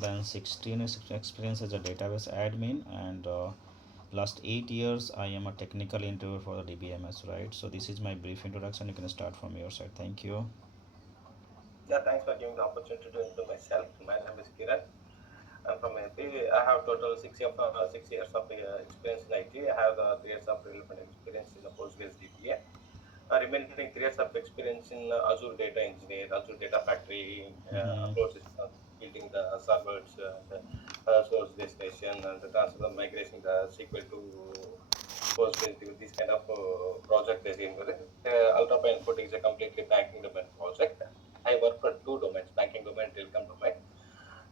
than 16 years experience as a database admin, and last 8 years I am a technical interviewer for the DBMS, right? So this is my brief introduction. You can start from your side. Thank you. Yeah, thanks for giving the opportunity to introduce myself. My name is Kiran. I'm from AP. I have total 6 years of experience in IT. I have 3 years of relevant experience in the Postgres DBA. Remaining 3 years of experience in Azure Data Engineer, Azure Data Factory, Mm-hmm. upload systems, building the servers and source destination, and the transfer, the migration, the SQL to Postgres. This kind of project they deal with. Ultra Input is a completely banking domain project. I work for two domains: banking domain, telecom domain.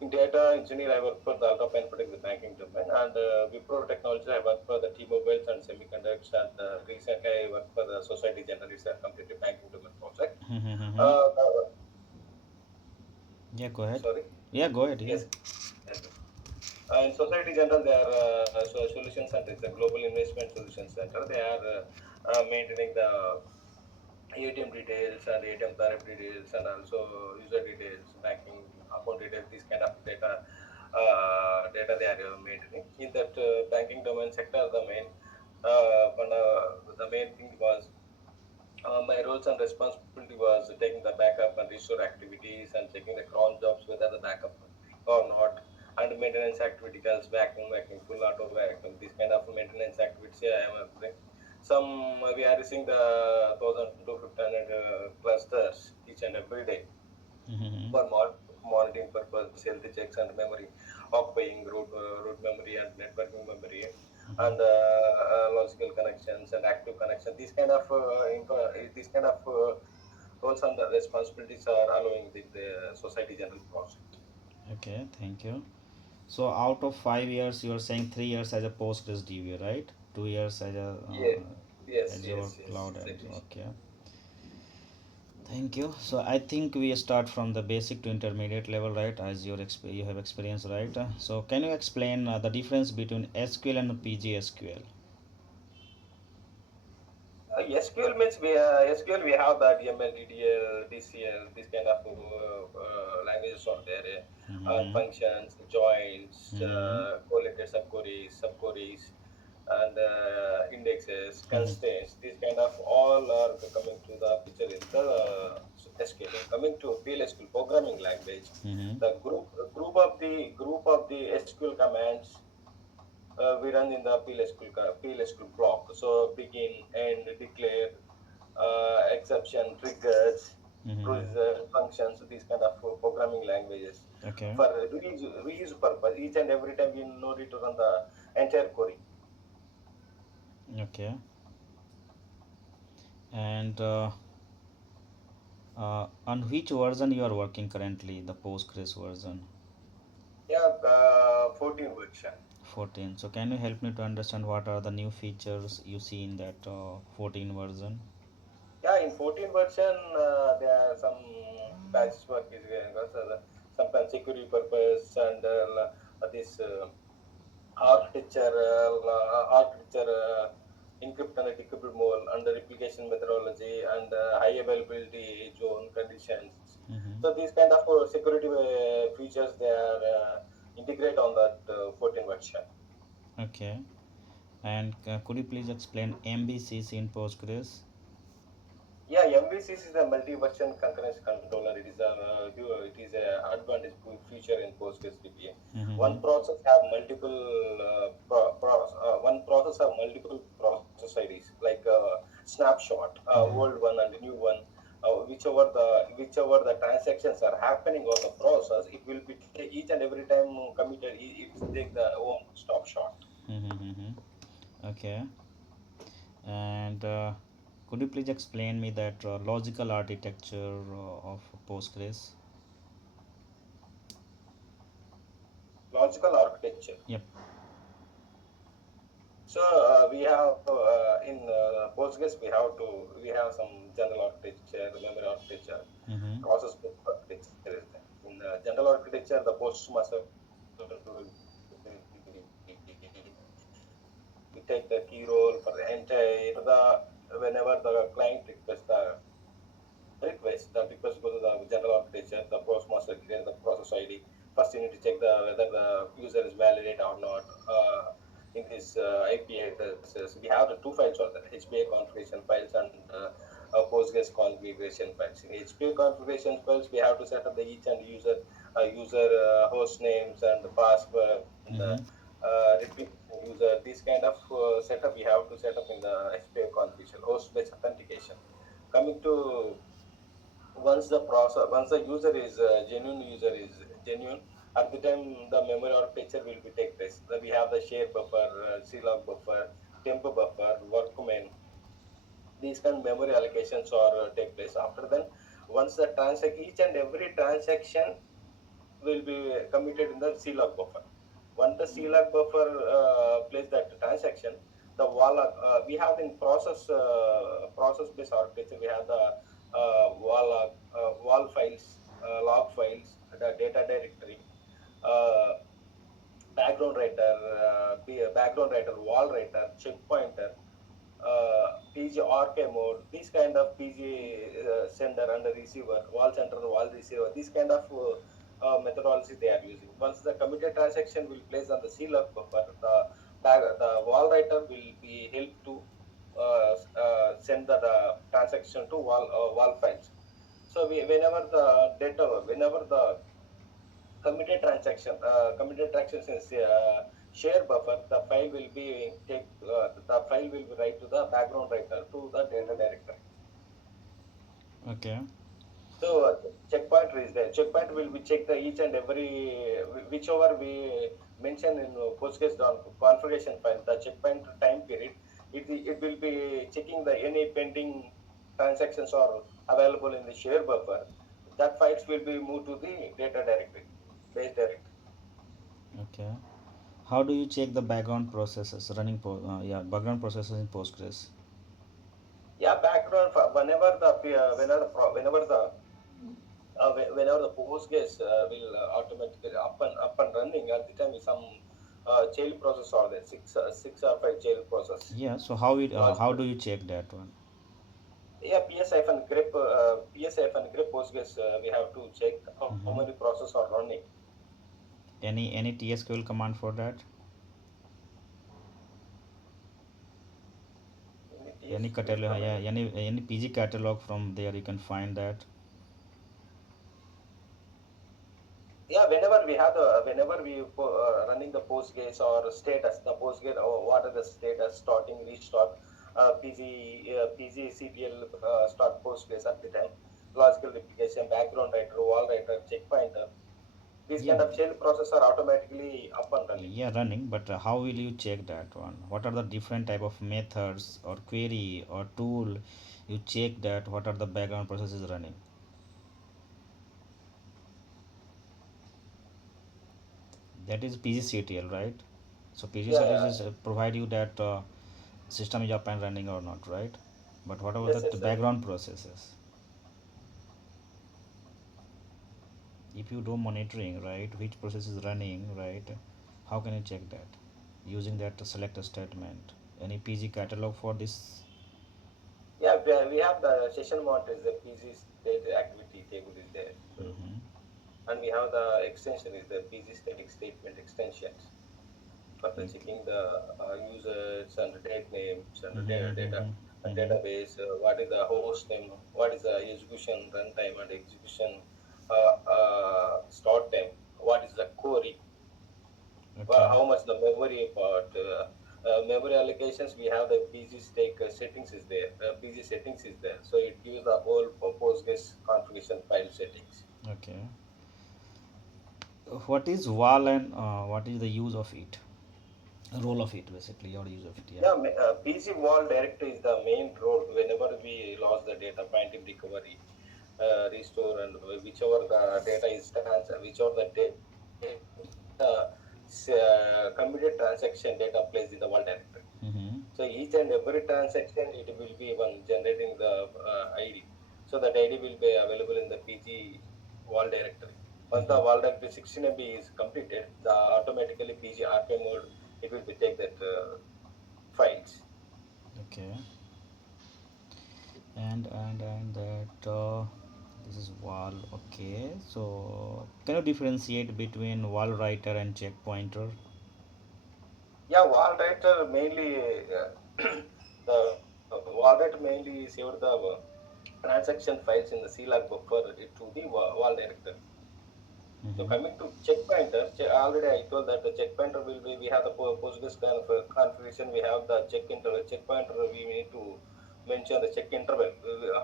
In data engineer, I work for the Ultra Input in the banking domain, and Wipro Technology, I work for the T-Mobiles and semiconductors, and recently I work for the Society General. It's a completely banking domain project. Mm-hmm. Uh, Yeah, go ahead. Sorry. Yeah, go ahead. Yeah. Yes. Yes. In Society General, they are solution center. It's a global investment solution center. They are maintaining the ATM details and ATM tariff details and also user details, banking account details, this kind of data they are maintaining. In that banking domain sector, the main thing was my roles and responsibility was taking the backup and restore activities and checking the cron jobs whether the backup or not, and maintenance activities, vacuum, full auto vacuum, this kind of maintenance activities. Yeah, I am doing. We are using the 1,200 clusters each and every day Mm-hmm. for monitoring purpose, health checks, and memory, occupying root memory and networking memory, and logical connections and active connection. These kind of roles and responsibilities are allowing the society general project. Okay, thank you. So out of 5 years, you are saying 3 years as a Postgres DB, right? 2 years as a Yeah. Yes. Azure Yes. Yes. Cloud. Exactly. Okay. Thank you. So I think we start from the basic to intermediate level, right? As you have experience, right? So can you explain the difference between SQL and PGSQL? SQL means SQL we have the DML, DDL, DCL, this kind of languages are there, and Mm-hmm. functions, joins, Mm-hmm. correlated subqueries, and indexes, Mm-hmm. constraints. These kind of all are coming to the picture in the SQL. Coming to PLSQL programming language, Mm-hmm. the group of the SQL commands we run in the PLSQL block. So begin, end, declare, exception, triggers, Mm-hmm. procedure, functions, these kind of programming languages. Okay. For reuse purpose, each and every time we need to run the entire query. Okay. And on which version you are working currently? The Postgres version. Yeah, 14 version. 14. So can you help me to understand what are the new features you see in that 14 version? Yeah, in 14 version, there are some patches work is going on. So sometimes security purpose and this architecture, encrypt and decrypt mode under replication methodology and high availability zone conditions. Mm-hmm. So these kind of security features they are integrate on that 14 version. Okay. And could you please explain MVCs in Postgres? Yeah, MVCs is a multi-version concurrency controller. It is a advantage feature in PostgreSQL. Mm-hmm. One process have multiple process IDs like snapshot, Mm-hmm. old one and new one. Whichever the transactions are happening on the process, it will be each and every time committed. It's take the own stop shot. Mm-hmm. Okay. And could you please explain me that logical architecture of Postgres? Logical architecture. Yep. So we have in Postgres we have some general architecture, memory architecture, Mm-hmm. process book architecture is there. In general architecture, the postmaster we take the key role for the entire whenever the client request, the request go to the general architecture, the postmaster creates the process ID, First, you need to check whether the user is validate or not. In this IP addresses, we have the two files for that: HPA configuration files and Postgres configuration files. In HPA configuration files, we have to set up the each and user host names and the password and Mm-hmm. replication user. This kind of setup we have to set up in the HPA configuration host-based authentication. Coming to once the user is genuine user is genuine, at the time the memory architecture will be take place. Then we have the share buffer, clog buffer, temp buffer, workman. These kind of memory allocations are take place. After then, once the transaction, each and every transaction will be committed in the clog buffer. Once the clog buffer plays that transaction, the we have in process based architecture. We have the wall files, log files, the data directory, uh, background writer, wall writer, checkpointer, PG RK mode, this kind of PG sender and receiver, wall sender, wall receiver, this kind of methodology they are using. Once the committed transaction will place on the CLOC buffer, the wall writer will be helped to send the transaction to wall files. So whenever the committed transaction is share buffer, the file will be write to the background writer to the data directory. Okay. So checkpoint is there. Checkpoint will be check the each and every whichever we mention in Postgres configuration file. The checkpoint time period, it will be checking the any pending transactions are available in the share buffer. That files will be moved to the data directory, base directory. Okay. How do you check the background processes running? Yeah, background processes in Postgres. Yeah, background whenever the Postgres will automatically up and running at the time, some child process or there, six or five child process. Yeah. So how Logical. do you check that one? Yeah, PSF and grep Postgres, we have to check how many Mm-hmm. process are running. Any TSQL command for that? In the Any TSQL catalog? Yeah. command. Any PG catalog from there you can find that. Yeah, whenever we running the Postgres or status, the Postgres, what are the status, starting, restart, PGCTL, start Postgres at the time, logical replication, background writer, wall writer, checkpointer. These Yeah. kind of shell process are automatically up and running. Yeah, running. But how will you check that one? What are the different type of methods or query or tool you check that what are the background processes running? That is PGCTL, right? So Yeah, PGCTL yeah. is provide you that system is up and running or not, right? But what about Yes, the yes, sir. background processes? If you do monitoring, right, which process is running, right, how can you check that? Using that to select a statement. Any PG catalog for this? Yeah, we have the session monitor is the PG state activity table is there. So, Mm-hmm. and we have the extension is the PG static statement extensions for the Okay. checking the users and the date names and the Mm-hmm, mm-hmm, mm-hmm. database. What is the host name? What is the execution runtime and execution start time? What is the query? Okay. How much the memory part? Memory allocations. We have the PG stake settings is there. PG settings is there. So it gives the whole Postgres configuration file settings. Okay. What is wall and what is the use of it? Role of it basically, or use of it, yeah. Yeah, PG wall directory is the main role whenever we lost the data, point in recovery, restore, and whichever the data is whichever the committed transaction data placed in the wall directory. Mm-hmm. So each and every transaction, it will be one generating the ID. So that ID will be available in the PG wall directory. Once the Mm-hmm. wall directory 16 MB is completed, the automatically PG RK mode, it will be take that files. Okay. And that This is wall. Okay. So can you differentiate between wall writer and checkpointer? Yeah, wall mainly the wall mainly saved the transaction files in the CLOG buffer to the wall director. So Mm-hmm. coming to check pointer, already I told that the check pointer will be, we have the Postgres configuration, we have the check interval. Check pointer, we need to mention the check interval,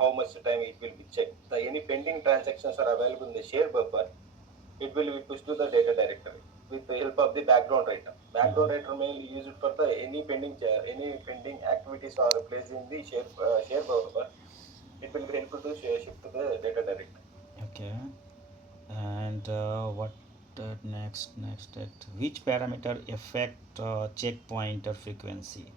how much time it will be checked. Any pending transactions are available in the shared buffer, it will be pushed to the data directory with the help of the background writer. Mm-hmm. Background writer mainly used for the any pending activities are placed in the share buffer. It will be helpful to shift to the data directory. Okay. And what which parameter affect checkpointer frequency?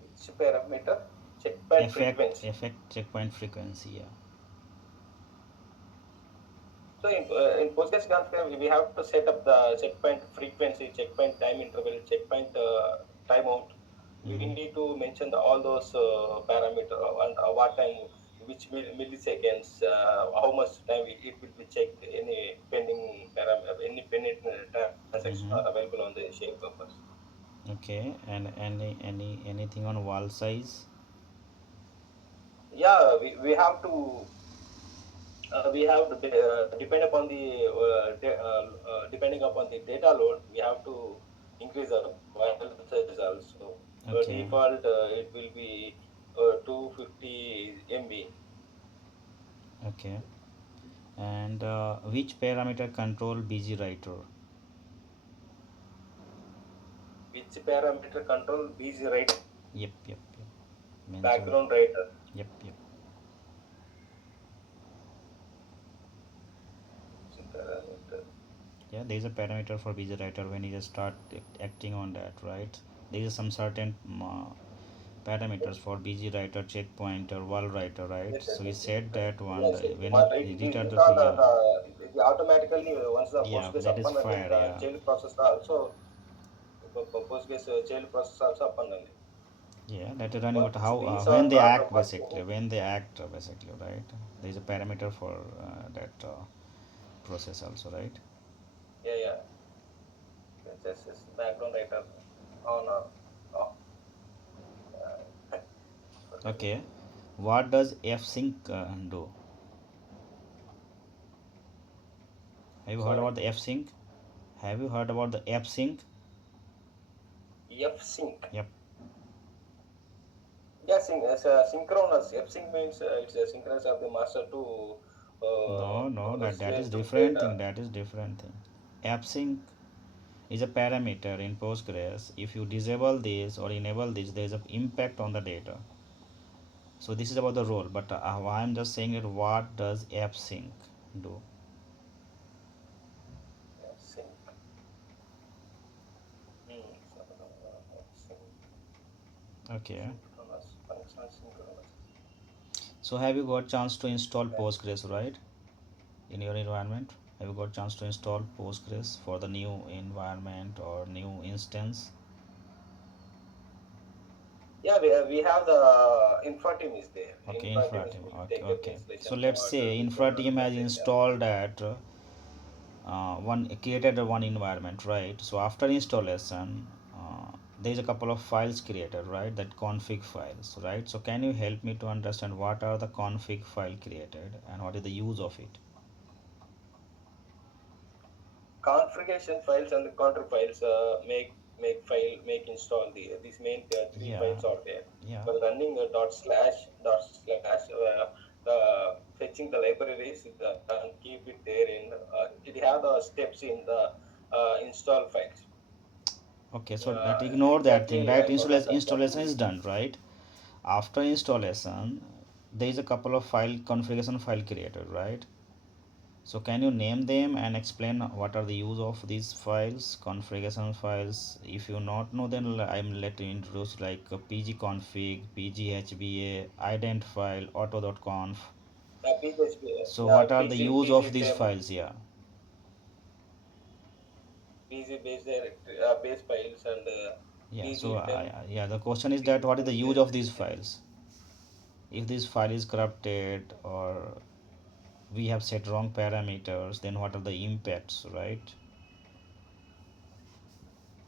Which parameter? Checkpoint frequency. Affect checkpoint frequency, yeah. So in Postgres config, we have to set up the checkpoint frequency, checkpoint time interval, checkpoint timeout. We Mm-hmm. need to mention all those parameter and what time, which milliseconds, how much time it will be checked, any pending any pending transaction Mm-hmm. are available on the shared buffers. Okay, and anything on wall size? Yeah, we have to depend upon the depending upon the data load, we have to increase the file size also. Okay. Default it will be 250 MB. Okay. And which parameter control busy writer? Which parameter control busy write Yep. Means background writer? yep. Which parameter? Yeah, there is a parameter for busy writer when you just start acting on that, right? There is some certain parameters for busy writer, checkpointer, wall writer, right? Yes, So we yes. said that one Yes, yes. when But you return it the all yeah, the automatically once the yeah, post gets that is upon and then fire, the yeah. child process also post gets child process also upon and then. Yeah, that is running. But Once how these when they are act basically, basically, right? There is a parameter for that process also, right? yeah, yeah. Yes. Background writer on off. Forgetting. Okay, what does fsync do? Have you heard Sorry. about the fsync? Have you heard about the fsync? F sync. Yep. Yeah, synchronous. F sync means it's a synchronous of the master to No, that slave is to different data. thing. That is different thing. Fsync is a parameter in Postgres. If you disable this or enable this, there is an impact on the data. So this is about the role, but I'm just saying it. What does fsync do? F sync. F sync. Okay. Synchronous. Functional synchronous. So have you got chance to install Postgres, right? In your environment, have you got chance to install Postgres for the new environment or new instance? Yeah, we have the infra team is there. Okay, Infra team is infra team. will Okay, take care of the okay. So installation let's part say with infra team has message. installed that one created a one environment, right? So after installation, there is a couple of files created, right? That config files, right? So can you help me to understand what are the config file created and what is the use of it? Configuration files and the counter files make install these main three Yeah, files are there. yeah. For running dot slash fetching the libraries and keep it there in it have the steps in the install files. Okay, so that ignore that thing, Exactly, right? I forgot that Installation name. is done, right? After installation, there is a couple of file configuration file created, right? So can you name them and explain what are the use of these files, configuration files? If you not know, then I'm let you introduce like pgconfig, pghba, ident file, auto.conf. So what are the use of these PG files? Yeah, base directory, base files and yeah. So PG temp yeah, the question is that what is the use base of these system. files? If this file is corrupted or we have set wrong parameters, then what are the impacts, right?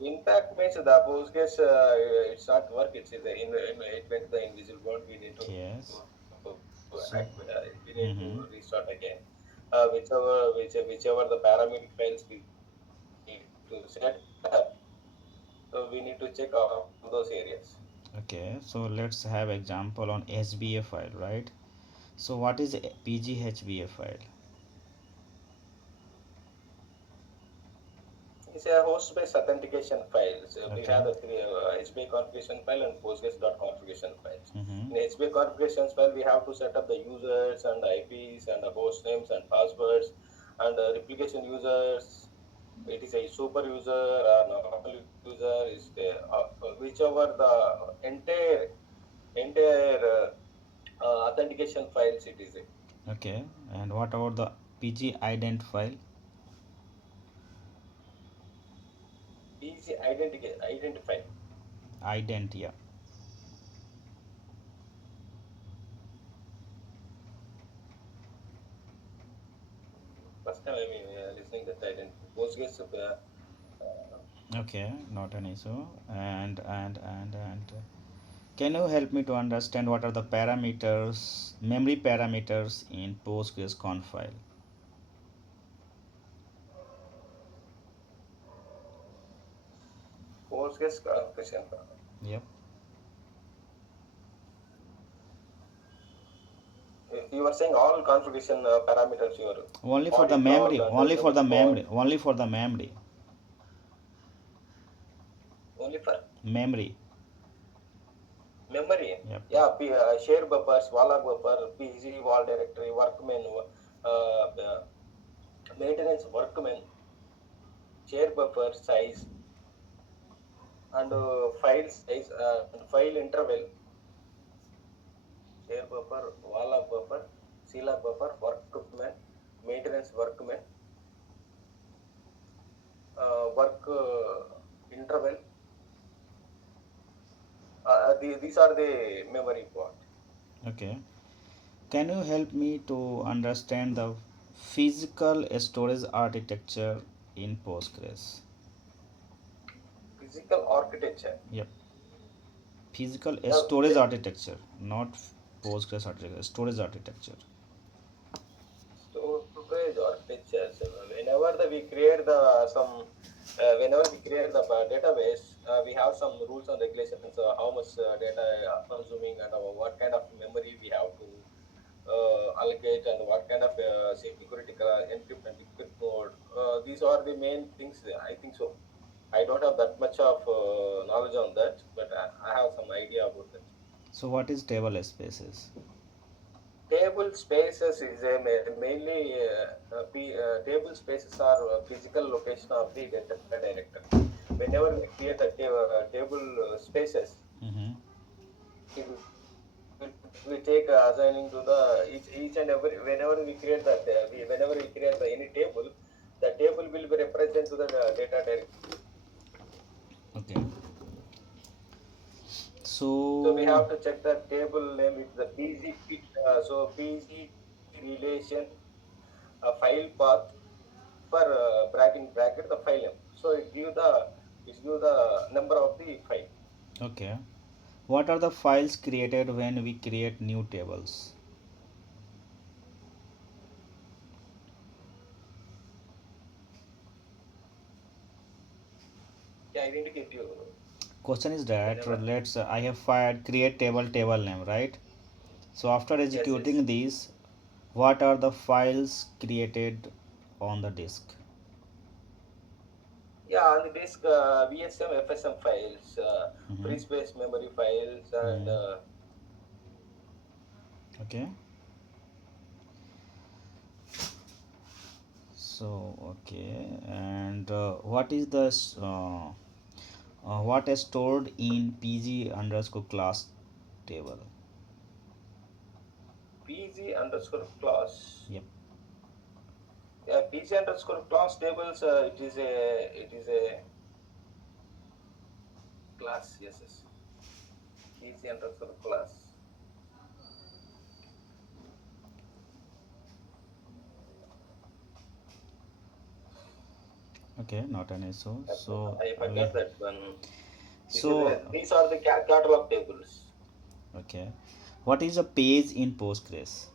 Impact means the Postgres it's not work. It went the invisible mode. We need to Yes. So, we need to mm-hmm. restart again. Whichever the parametric files we need to set up, so we need to check all those areas. Okay, so let's have example on HBA file, right? So what is a PGHBA file? It's a host-based authentication file. So we Okay. have the three HBA configuration file and Postgres.configuration files. Mm-hmm. In HBA configuration file, we have to set up the users and the IPs and the host names and passwords and replication users. It is a super user or normal user is the, whichever the entire authentication files it is a Okay, and what about the PG ident file? easy identify. Ident, yeah. First time I mean listening that identity. Postgres Okay, not an issue. And can you help me to understand what are the parameters, memory parameters in Postgres conf file? Postgres configuration. Yep. You were saying all configuration parameters you are Only for the body clock memory, and only for double the spot memory, only for the memory. only for Memory. memory. Yep. Yeah, share buffers, wall buffer, PG wall directory, workman, maintenance workman, share buffer size, and file size and file interval, share buffer, wall buffer, CLOG buffer, workman, maintenance workman, work interval. These are the memory part. Okay. Can you help me to understand the physical storage architecture in Postgres? Physical architecture. Yep. Physical Yeah, storage architecture, not Postgres architecture, storage architecture. storage architecture. So we create the some whenever we create the database, we have some rules and regulations. How much data consuming and what kind of memory we have to allocate and what kind of security encrypt and decrypt mode. These are the main things. I think so. I don't have that much of knowledge on that, but I have some idea about that. So what is table spaces? Table spaces is mainly table spaces are physical location of the data directory. Whenever we create a table spaces, Mm-hmm. it will we take assigning to the each and every whenever we create that whenever we create any table, the table will be represented to the data directory. Okay. So we So have to check the table name with the so PG relation file path for bracket the file name. So it give the number of the file. okay. What are the files created when we create new tables? Yeah, I didn't get you. Question is that Whenever let's I have fired create table name, right? So after yes yes executing these, what are the files created on the disk? yeah on the disk VSM FSM files, Mm-hmm. free space memory files and Mm-hmm. Okay. So okay, and what is the what is stored in PG underscore class table? PG underscore class. Yep. Yeah, PG underscore class tables. It is a class. Yes yes. PG underscore class. Okay, not an issue. So I we, forgot that one. so These are the catalog tables. okay, what is a page in Postgres?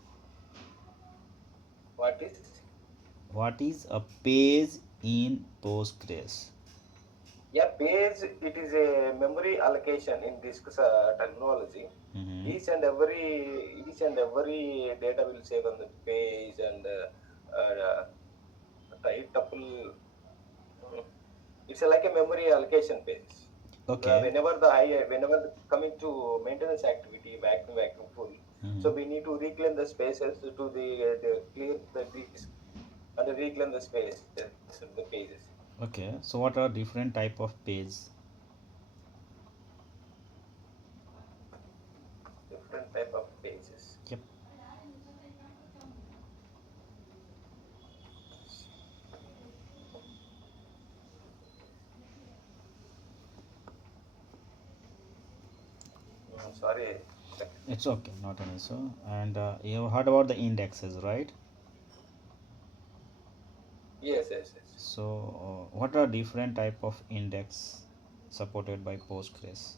What is? What is a page in Postgres? Yeah, page. It is a memory allocation in this terminology. Mm-hmm. Each and every data will save on the page and type tuple. mm, It's like a memory allocation page. Okay. Whenever coming to maintenance activity, vacuum full. Mm-hmm. So we need to reclaim the spaces to the clear the disk and reclaim the spaces, the pages. Okay. So what are different type of page? Different type of pages. Yep. Sorry. It's okay, not an issue. And you have heard about the indexes, right? Yes, yes, yes. So what are different type of index supported by Postgres?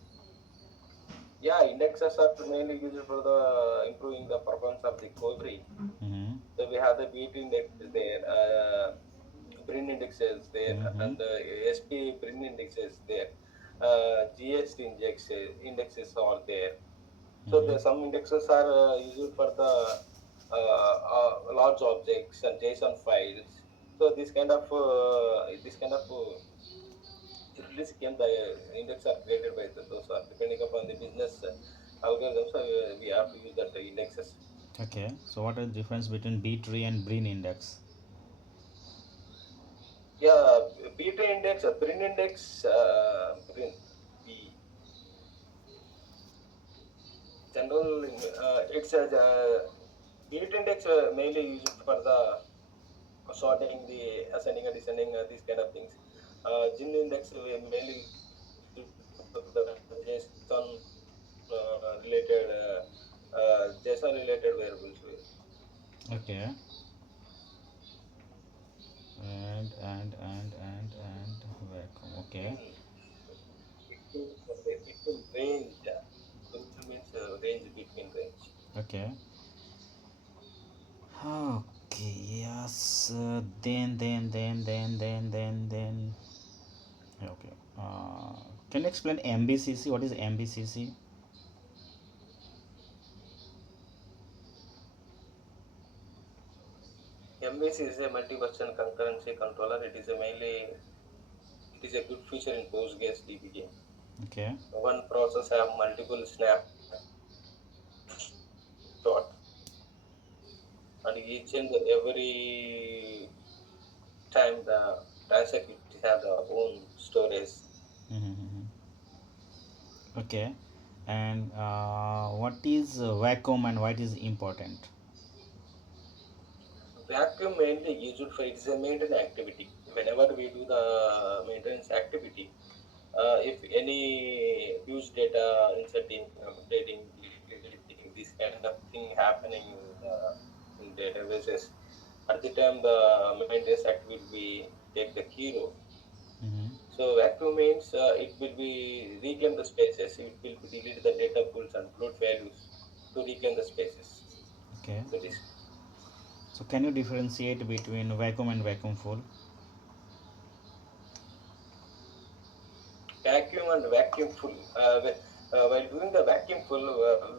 Yeah, indexes are mainly used for the improving the performance of the query. Mm-hmm. So we have the beat index there, Brin index is there, Mm-hmm. and SP Brin index is there. GST indexes are there. So Mm-hmm. there some indexes are used for the large objects and JSON files. So this kind of usually can the index are created by those are depending upon the business algorithms. We have to use that indexes. Okay. So what is the difference between B tree and Breen index? Yeah, beta index, Brin index, Brin, B general. It's a beta index mainly used for the sorting, the ascending and descending, these kind of things. Gin index mainly used for the JSON related variables. Okay. And vacuum. Okay. In between range, between means range between range. Okay. Okay. Yes. Then. Okay. Can you explain MBCC? What is MBCC? MVC is a multi-version concurrency controller. It is a good feature in Postgres DBA. Okay. One process have multiple snapshots, and each and every time the transact it have their own storage. Mm-hmm. Okay. And what is vacuum and why it is important? Vacuum mainly used for it is a maintenance activity. Whenever we do the maintenance activity, if any huge data inserting, updating, deleting, this kind of thing happening in databases, at the time the maintenance activity will be take the key role. Mm-hmm. So vacuum means it will be reclaim the spaces. It will be delete the data pools and float values to reclaim the spaces Okay. in the disk. So can you differentiate between vacuum and vacuum full? Vacuum and vacuum full. While doing the vacuum full,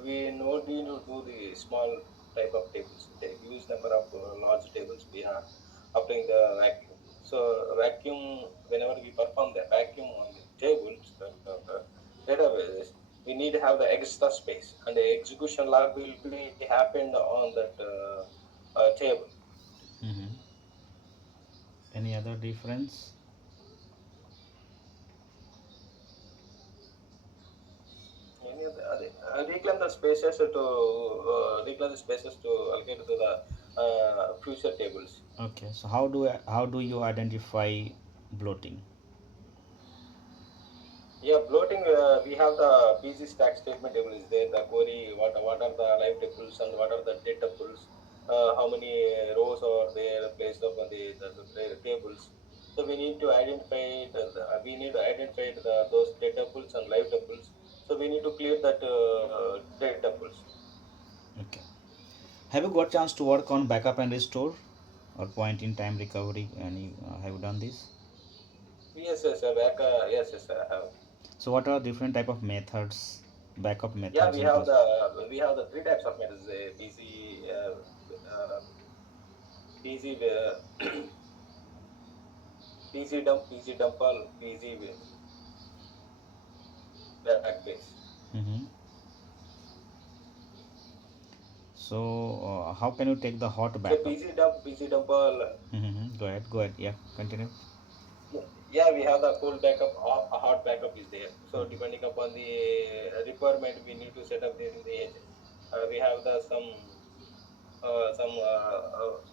we no need to do the small type of tables. The huge number of large tables we are applying the vacuum. So vacuum, whenever we perform the vacuum on the tables, databases, we need to have the extra space, and the execution log will be happened on that table. Mm-hmm. Any other difference? Any other, reclaim the spaces to allocate to the future tables. Okay. So how do you identify bloating? Yeah, bloating. We have the busy stack statement table is there. The query, what are the live tuples and what are the dead tuples? How many rows are there placed up on the tables? So we need to identify those dead tuples and live tuples. So we need to clear that dead tuples. Okay. Have you got chance to work on backup and restore or point in time recovery? Any have you done this? Yes, yes, yes, yes, I have. So what are different type of methods, backup Yeah, methods in post? we have the three types of methods: PC, PC dump, PC dump all, PC backbase. Mm-hmm. So how can you take the hot So backup? PC dump all. Mm-hmm. Go ahead. Go ahead. Yeah. Continue. Yeah, we have the cold backup or a hot backup is there. So depending upon the requirement, we need to set up we have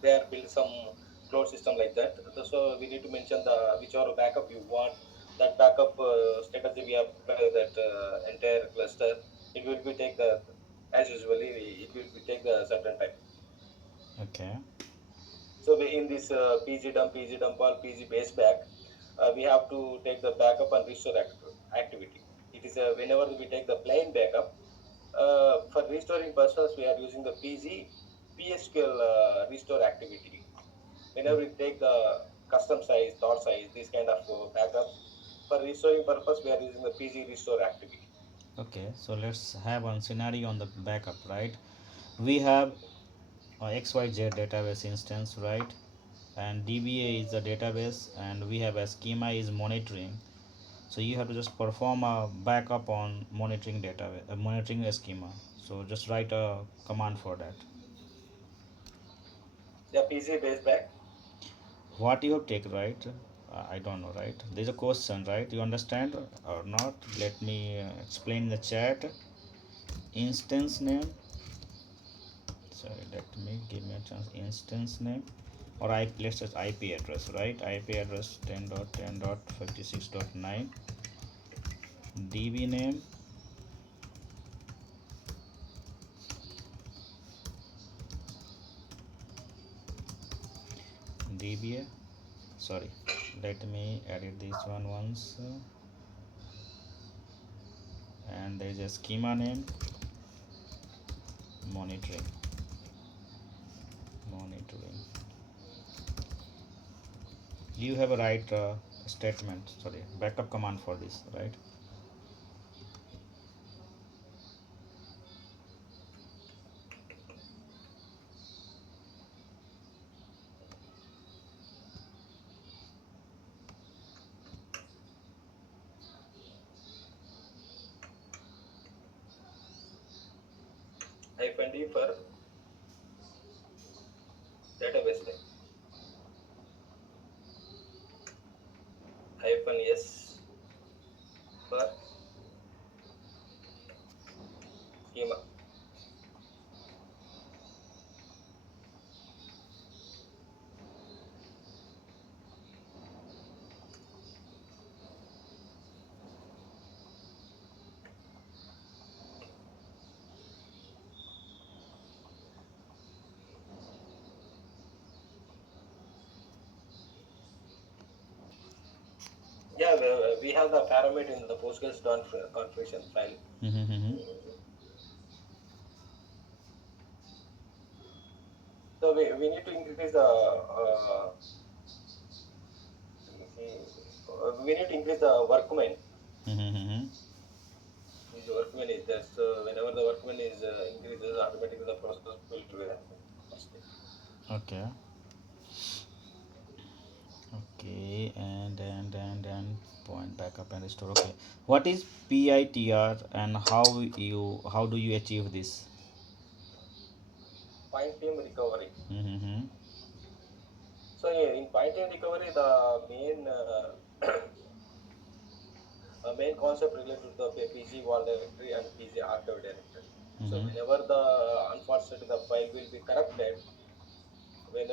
they are built some cloud system like that. So we need to mention the whichever backup you want. That backup strategy we apply that entire cluster. It will be take the as usually it will be take the certain time. Okay. So in this PG dump all PG base back, we have to take the backup and restore activity. It is whenever we take the plain backup, for restoring purposes, we are using the PSQL restore activity. Whenever we take the custom size, dot size, this kind of backups, for restoring purpose, we are using the PG restore activity. Okay. So let's have one scenario on the backup, right? We have XYZ database instance, right? And DBA is the database, and we have a schema is monitoring. So you have to just perform a backup on monitoring database, monitoring a schema. So just write a command for that. The PG base back. What you have taken, right? I don't know, right? There's a question, right? You understand or not? Let me explain in the chat. Instance name. Sorry, let me give me a chance. Instance name, or I let's just IP address, right? IP address 10.10.56.9. DB name, DBA. Sorry, let me edit this one once. And there is a schema name, monitoring, monitoring. You have a right statement, sorry, backup command for this, right? Hyphen D for database name. Hyphen S for schema. Yeah, we have the parameter in the Postgres configuration file. Mm-hmm. So we need to increase the let me see, we need to increase the workman. Mm-hmm. This workman is there. So whenever the workman is increases, automatically the process will do it. Okay. Okay, and point backup and restore. Okay, what is PITR and how do you achieve this? Point team recovery. Mm-hmm. So in point team recovery, the main concept related to the PG wall directory and PG archive directory. So Mm-hmm. whenever the unfortunately the file will be corrupted, when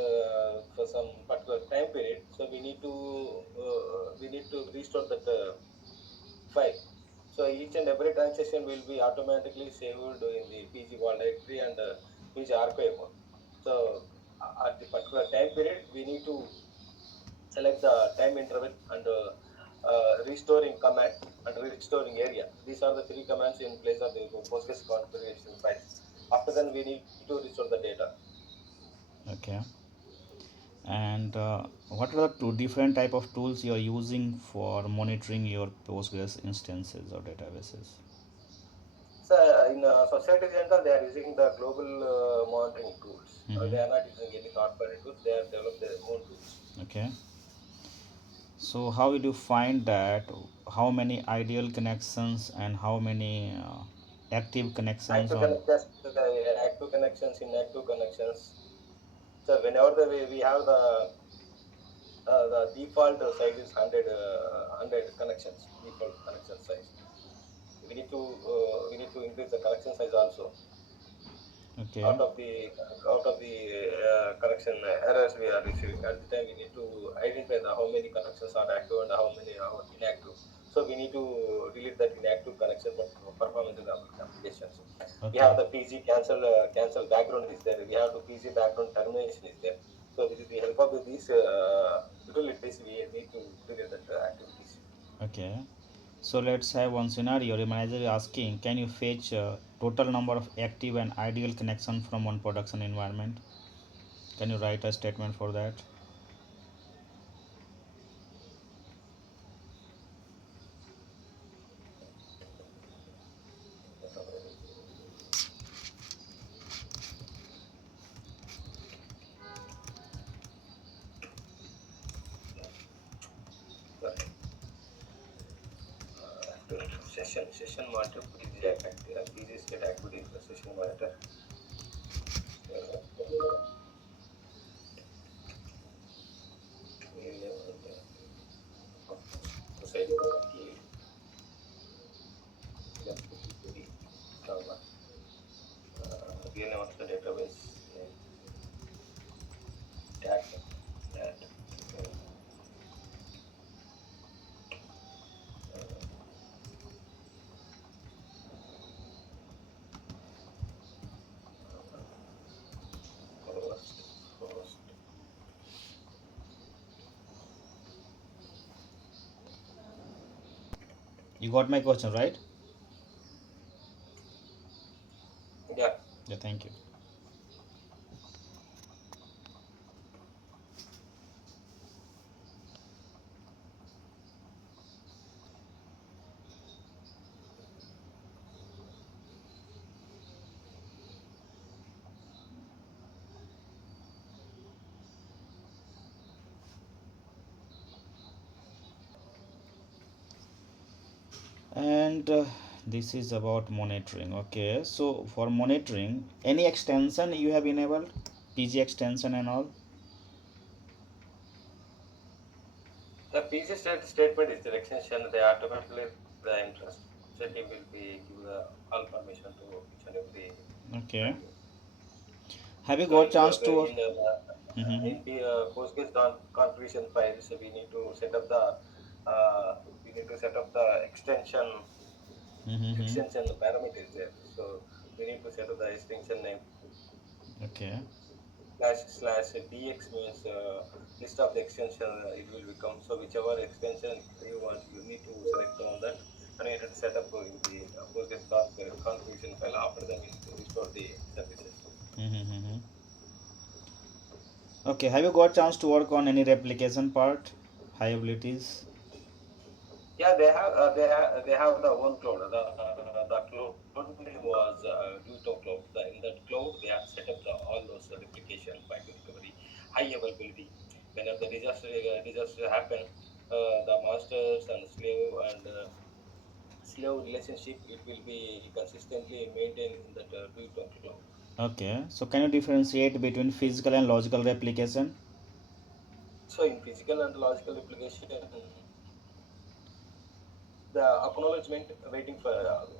for some particular time period, so we need to restore that file. So each and every transaction will be automatically saved in the PG wall directory and PG archive mode. So at the particular time period, we need to select the time interval, and restoring command and restoring area. These are the three commands in place of the Postgres configuration files. After then, we need to restore the data. Okay. And what are the two different type of tools you are using for monitoring your Postgres instances or databases? So in society center, they are using the global monitoring tools. They are Mm-hmm. not using any third party tools. They have developed their own tools. Okay. So how will you find that? How many ideal connections and how many active connections Active on? connections, active connections, inactive connections. So whenever we have the default size is 100 connections, default connection size. We need to increase the connection size also. Okay. Out of the connection errors we are receiving, at the time we need to identify how many connections are active and how many are inactive. So we need to delete that inactive connection for performance in the applications. We Okay. have the PG cancel background is there. We have to PG background termination is there. So with the help of these utilities, we need to delete that activities. Okay. So let's have one scenario. The manager is asking, can you fetch total number of active and ideal connection from one production environment? Can you write a statement for that? Sorry. Session monitor, PG active, PG state activity, session monitor. Site comma. Real name of the database name dat dat host. You got my question, right? Yeah, Yeah, thank you. And this is about monitoring. Okay, so for monitoring, any extension you have enabled, PG extension and all? the PG statement is the extension. They automatically the interest setting will be give the all permission to each and every Okay. active. Have you So got chance to work? Mm-hmm. in the Postgres configuration files, we need to set up the extension Mm-hmm. parameters there. So we need to set up the extension name. Okay. Slash dx means list of the extension it will become. So whichever extension you want, you need to select on that, and you need to set up in the Postgres configuration file. After that, we need to restore the services. Mm-hmm. Okay, have you got chance to work on any replication part, high abilities? Yeah, they have the own cloud. The cloud name was Duto Cloud. In that cloud, they have set up all those replication, backup recovery, high availability. Whenever the disaster happen, the masters and slave relationship, it will be consistently maintained in that Duto Cloud. Okay, so can you differentiate between physical and logical replication? So in physical and logical replication, the acknowledgement waiting for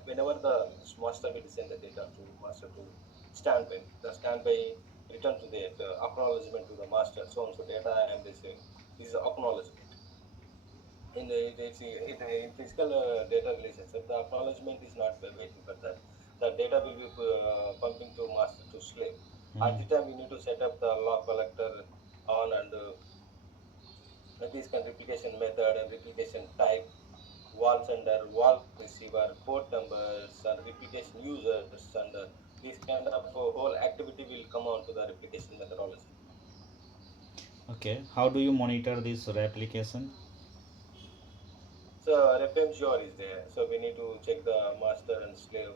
whenever the master will send the data to master to standby. The standby return to the acknowledgement to the master. So and so data I am receiving. This is acknowledgement. In physical data relationship, the acknowledgement is not waiting for that. The data will be pumping to master to slave. At Mm-hmm. the time, we need to set up the log collector on, and This kind of replication method and replication type, wall sender, wall receiver, port numbers, and replication users, and this kind of whole activity will come on to the replication methodology. Okay, how do you monitor this replication? So repmjor is there. So we need to check the master and slave.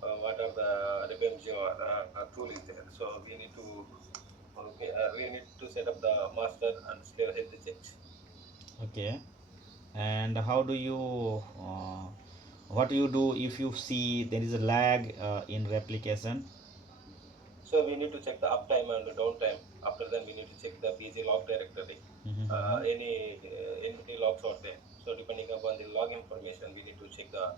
What are the repmjor tool is there. So we need to set up the master and slave health checks. Okay, and how do you what do you do if you see there is a lag in replication? So we need to check the uptime and the downtime. After that, we need to check the PG log directory. Mm-hmm. Any logs are there. So depending upon the log information, we need to check the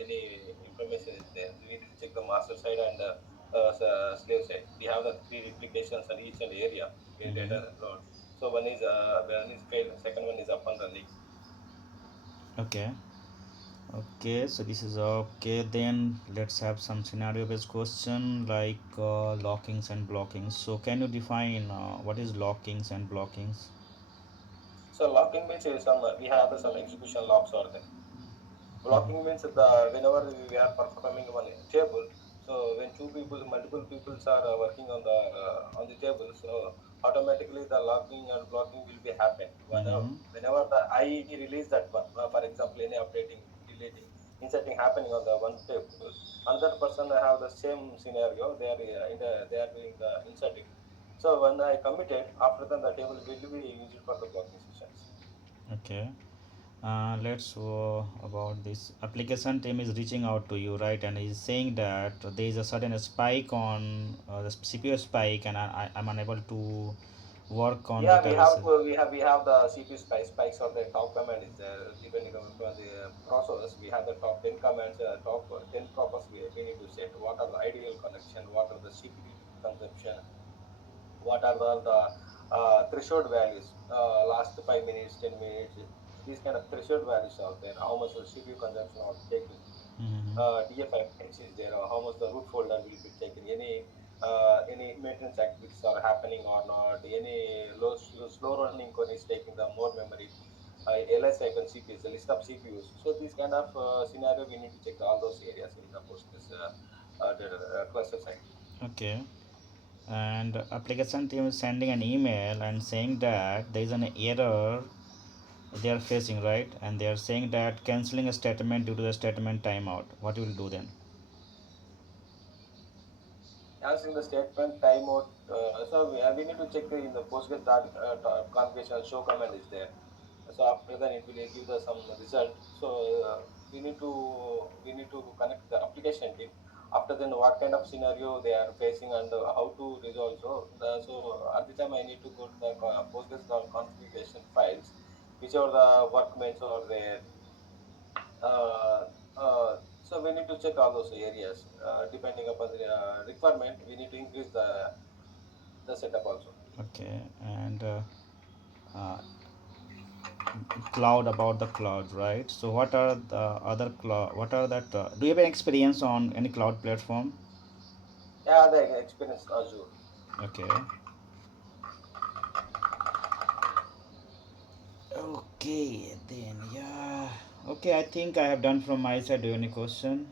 any information is there. We need to check the master side and the slave side. We have the three replications on each and area where Mm-hmm. data load. So one is failed, second one is up and running. Okay. Okay, so this is okay. Then let's have some scenario based question like lockings and blockings. So can you define what is lockings and blockings? So locking means we have some execution logs are there. Blocking Mhm. means whenever we are performing one table, so when multiple peoples are working on the table, so automatically the locking and blocking will be happen. Mm-hmm. Whenever the I release that one, for example, any updating, deleting, inserting happening on the one table, another person have the same scenario. They are doing the inserting. So when I committed, after that the table will be used for the blocking sessions. Okay. Let's about this application team is reaching out to you, right, and is saying that there is a sudden spike on the CPU spike, and I'm unable to work on Yeah, database. we have the CPU spikes or the top command is there. Depending upon the process, we have the top 10 commands, top 10 properties we need to set. What are the ideal connection? What are the CPU consumption? What are all the threshold values? Last 5 minutes, 10 minutes. These kind of threshold values are there. How much the CPU consumption are taking? Mm-hmm. DFI is there, how much the root folder will be taken, any maintenance activities are happening or not, any slow running code is taking the more memory, LS icon CPUs, the list of CPUs. So this kind of scenario, we need to check all those areas in the Postgres cluster side. Okay. And application team is sending an email and saying that there is an error they are facing, right, and they are saying that canceling a statement due to the statement timeout. What you will do then? Answering the statement timeout, we need to check in the Postgres configuration show command is there. So after that, it will give the some result. So we need to connect the application team. After then, what kind of scenario they are facing and how to resolve. So at the time, I need to go to the Postgres configuration files, which are the workmates or there. Uh, so we need to check all those areas. Depending upon the requirement, we need to increase the setup also. Okay. And uh, cloud, about the cloud, right? So what are the other cloud, what are that do you have any experience on any cloud platform? Yeah, the experience Azure. Okay. Okay, then, yeah. Okay, I think I have done from my side. Do you have any question?